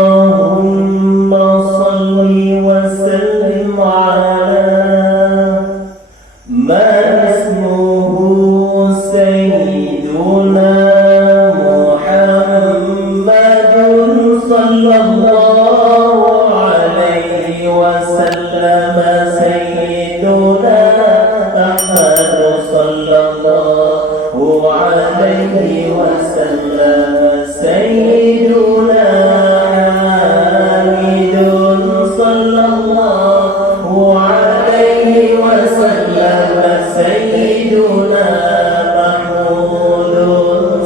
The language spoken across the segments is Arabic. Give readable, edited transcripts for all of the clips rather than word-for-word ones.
اللهم صل وسلم على من اسمه سيدنا محمد صلى الله عليه وسلم سيدنا أحمد صلى الله عليه وسلم سيدنا حامد صلى الله عليه وسلم سيدنا محمود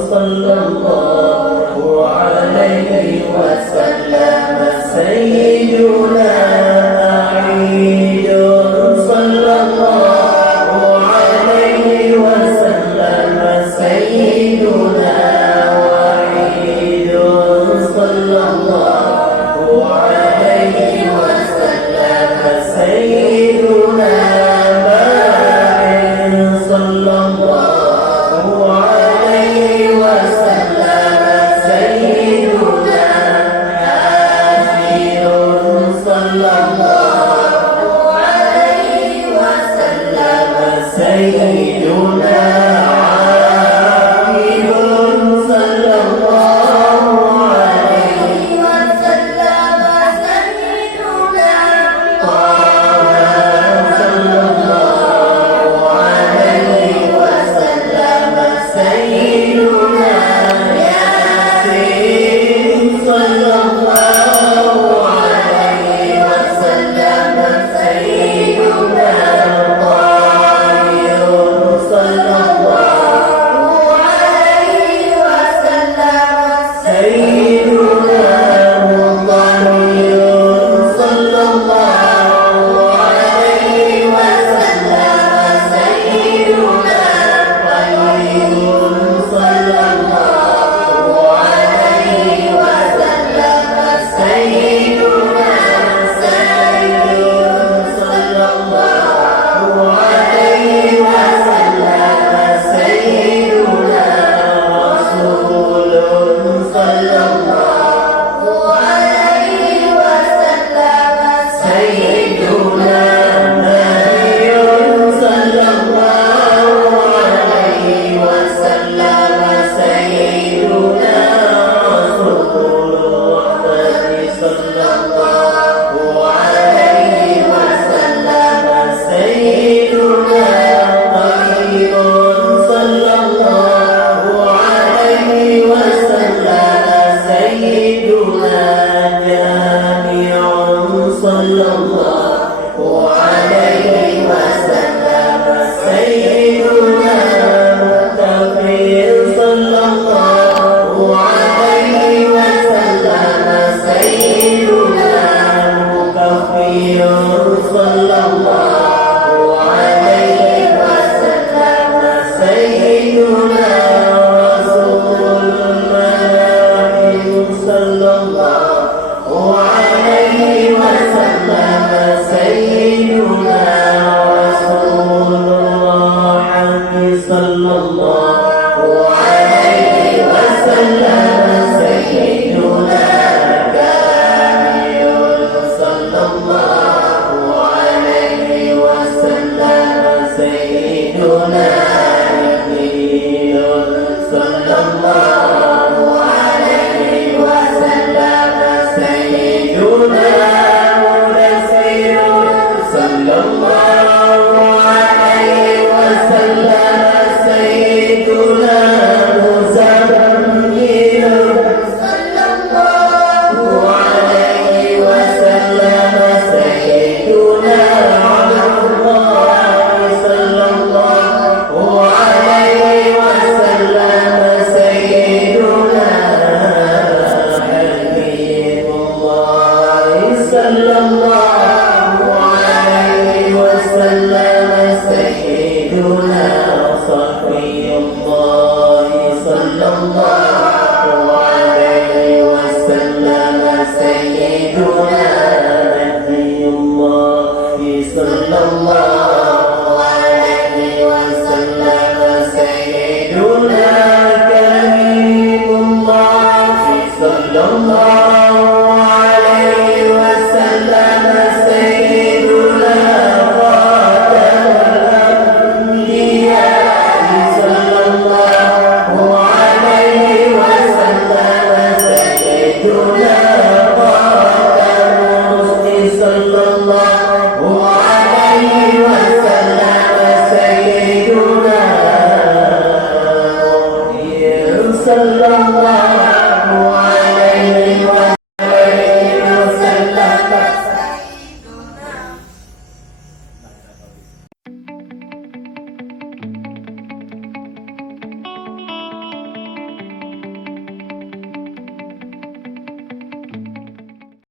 صلى الله عليه وسلم سيدنا عيد صلى الله عليه وسلم سيدنا وعيد صلى الله عليه وسلم سيدنا باع صلى الله عليه وسلم سيدنا حافظ صلى الله عليه وسلم سيدنا عابد صلى الله عليه وسلم سيدنا طه صلى الله عليه وسلم سيدنا ياسين صلى الله عليه وسلم سيدنا طاهر صلى الله عليه وسلم سيدنا مطهر صلى الله عليه وسلم سيدنا طيب صلى الله عليه وسلم سيدنا سعيد صلى الله عليه وسلم سيدنا رسول صلى الله عليه وسلم سيدنا نبي صلى الله عليه وسلم سيدنا رسول الله صلى الله عليه وسلم سيدنا طيب صلى الله عليه وسلم سيدنا جامع صلى الله عليه وسلم سيدنا متقي صلى الله عليه وسلم سيدنا مكفي صلى الله عليه وسلم سيدنا رسول الملائكة صلى الله عليه وسلم سيدنا رسول الرحمة صلى الله عليه وسلم سيدنا كامل صلى الله عليه وسلم سيدنا نبي صلى الله عليه وسلم سيدنا نبي الله صلى الله